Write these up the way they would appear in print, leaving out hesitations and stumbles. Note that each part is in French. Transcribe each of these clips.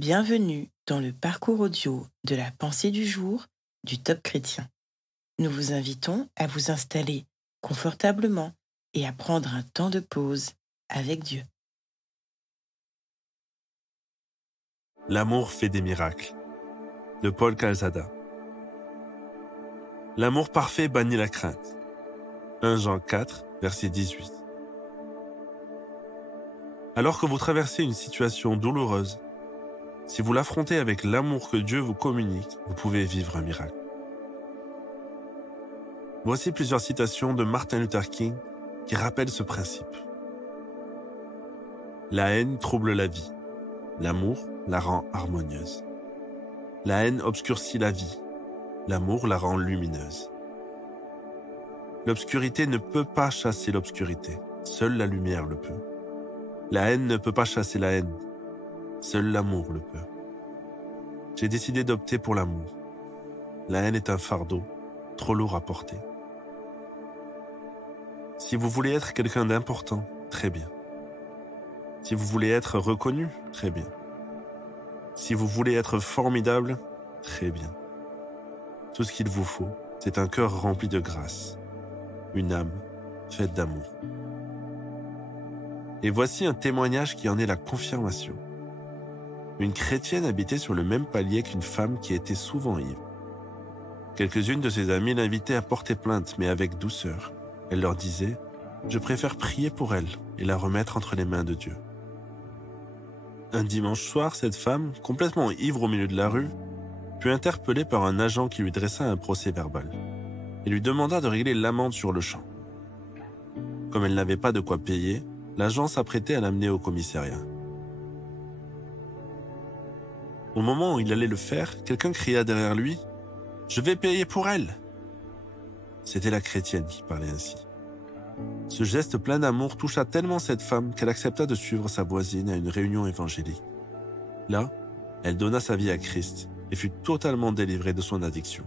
Bienvenue dans le parcours audio de la pensée du jour du Top Chrétien. Nous vous invitons à vous installer confortablement et à prendre un temps de pause avec Dieu. L'amour fait des miracles. De Paul Calzada. L'amour parfait bannit la crainte. 1 Jean 4, verset 18. Alors que vous traversez une situation douloureuse, si vous l'affrontez avec l'amour que Dieu vous communique, vous pouvez vivre un miracle. Voici plusieurs citations de Martin Luther King qui rappellent ce principe. La haine trouble la vie. L'amour la rend harmonieuse. La haine obscurcit la vie. L'amour la rend lumineuse. L'obscurité ne peut pas chasser l'obscurité. Seule la lumière le peut. La haine ne peut pas chasser la haine. Seul l'amour le peut. J'ai décidé d'opter pour l'amour. La haine est un fardeau, trop lourd à porter. Si vous voulez être quelqu'un d'important, très bien. Si vous voulez être reconnu, très bien. Si vous voulez être formidable, très bien. Tout ce qu'il vous faut, c'est un cœur rempli de grâce, une âme faite d'amour. Et voici un témoignage qui en est la confirmation. Une chrétienne habitait sur le même palier qu'une femme qui était souvent ivre. Quelques-unes de ses amies l'invitaient à porter plainte, mais avec douceur. Elle leur disait « Je préfère prier pour elle et la remettre entre les mains de Dieu. » Un dimanche soir, cette femme, complètement ivre au milieu de la rue, fut interpellée par un agent qui lui dressa un procès-verbal et lui demanda de régler l'amende sur le champ. Comme elle n'avait pas de quoi payer, l'agent s'apprêtait à l'amener au commissariat. Au moment où il allait le faire, quelqu'un cria derrière lui « Je vais payer pour elle !» C'était la chrétienne qui parlait ainsi. Ce geste plein d'amour toucha tellement cette femme qu'elle accepta de suivre sa voisine à une réunion évangélique. Là, elle donna sa vie à Christ et fut totalement délivrée de son addiction.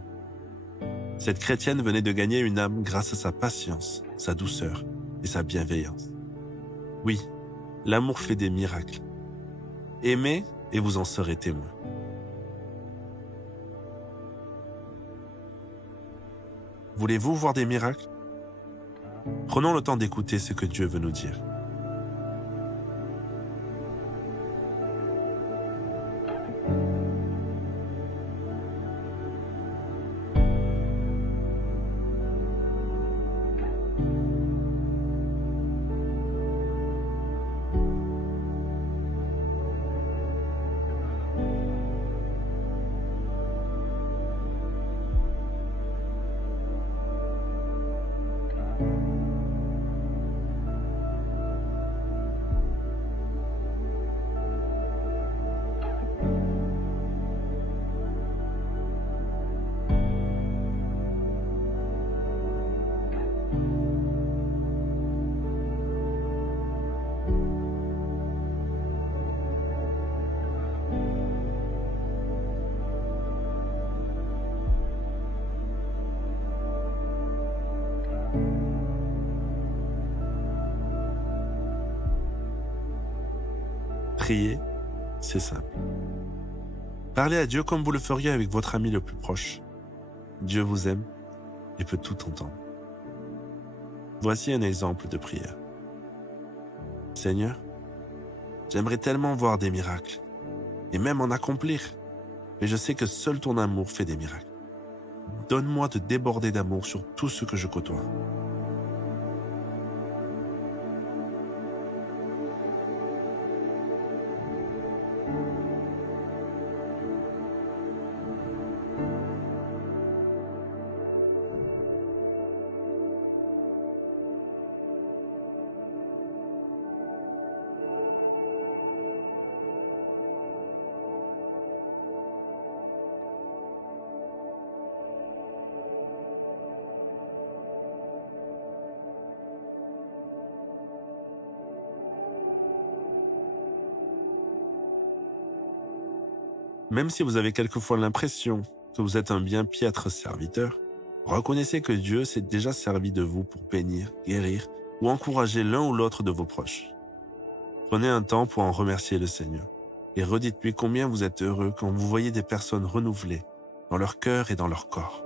Cette chrétienne venait de gagner une âme grâce à sa patience, sa douceur et sa bienveillance. Oui, l'amour fait des miracles. Aimez et vous en serez témoin. Voulez-vous voir des miracles? Prenons le temps d'écouter ce que Dieu veut nous dire. Prier, c'est simple. Parlez à Dieu comme vous le feriez avec votre ami le plus proche. Dieu vous aime et peut tout entendre. Voici un exemple de prière. Seigneur, j'aimerais tellement voir des miracles et même en accomplir, mais je sais que seul ton amour fait des miracles. Donne-moi de déborder d'amour sur tout ce que je côtoie. Même si vous avez quelquefois l'impression que vous êtes un bien piètre serviteur, reconnaissez que Dieu s'est déjà servi de vous pour bénir, guérir ou encourager l'un ou l'autre de vos proches. Prenez un temps pour en remercier le Seigneur. et redites-lui combien vous êtes heureux quand vous voyez des personnes renouvelées dans leur cœur et dans leur corps.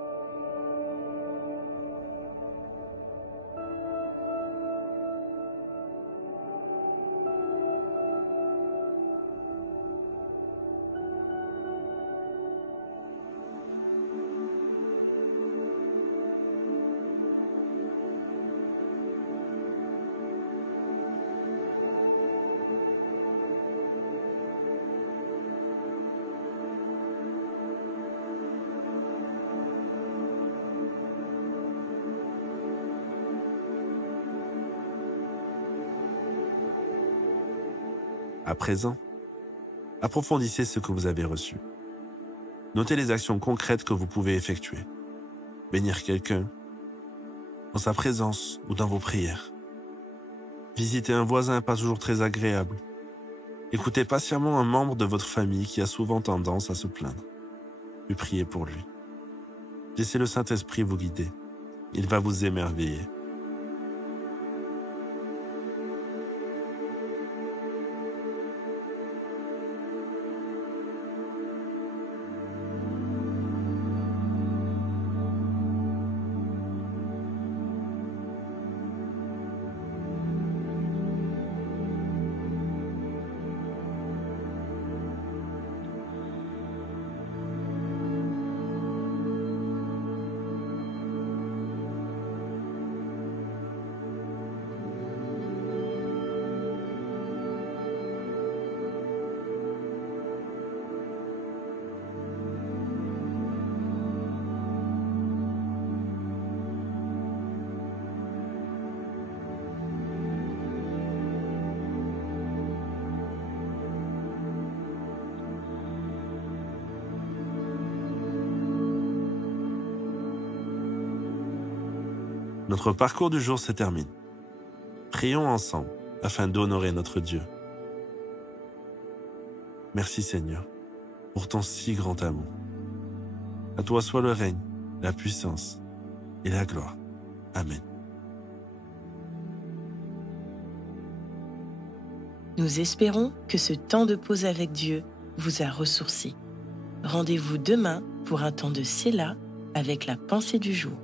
À présent, approfondissez ce que vous avez reçu. Notez les actions concrètes que vous pouvez effectuer. Bénir quelqu'un, en sa présence ou dans vos prières. Visiter un voisin pas toujours très agréable. Écoutez patiemment un membre de votre famille qui a souvent tendance à se plaindre. Puis priez pour lui. Laissez le Saint-Esprit vous guider. Il va vous émerveiller. Notre parcours du jour se termine. Prions ensemble afin d'honorer notre Dieu. Merci Seigneur pour ton si grand amour. À toi soit le règne, la puissance et la gloire. Amen. Nous espérons que ce temps de pause avec Dieu vous a ressourci. Rendez-vous demain pour un temps de Séla avec la pensée du jour.